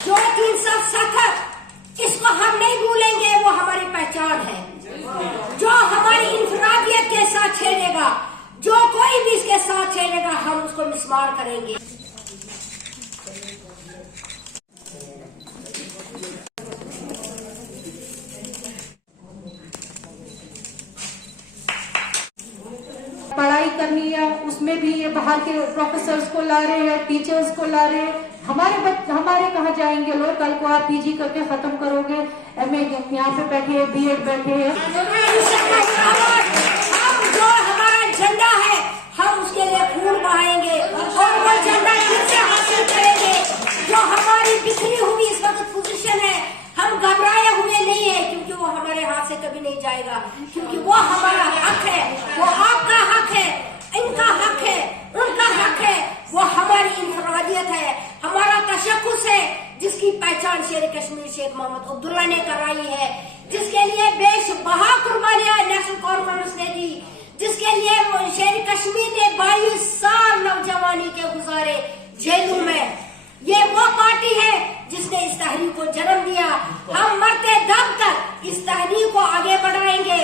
जो 370 इसको हम नहीं भूलेंगे, वो हमारी पहचान है। जो हमारी इंफरादियत के साथ छेड़ेगा, जो कोई भी इसके साथ छेड़ेगा, हम उसको मिसमार करेंगे। पढ़ाई करनी है, उसमें भी ये बाहर के प्रोफेसर्स को ला रहे हैं, टीचर्स को ला रहे हैं। हमारे कहाँ जाएंगे लोग? कल को आप पीजी करके खत्म करोगे, एमए यहाँ पे बैठे हैं, बीएड बैठे हैं। हम जो हमारा झंडा है, हम उसके लिए खून बहाएंगे और वो झंडा फिर से हासिल करेंगे। जो हमारी बिखरी हुई इस वक्त पोजीशन है, हम घबराए हुए नहीं है, क्योंकि वो हमारे हाथ से कभी नहीं जाएगा, क्योंकि वो हमारा हक है, वो आपका हक है, इनका हक है, उनका हक है। वो हमारी इंफरादियत है, हमारा तशक्कुस है, जिसकी पहचान शेर कश्मीर शेख मोहम्मद अब्दुल्ला ने कराई है, जिसके लिए बेशबहा कुर्बानियां नेशनल कॉन्फ्रेंस ने दी, जिसके लिए शेर कश्मीर ने 22 साल नौजवानी के गुजारे जेलों में। ये वो पार्टी है जिसने इस तहरीक को जन्म दिया। हम मरते दम तक इस तहरीक को आगे बढ़ाएंगे।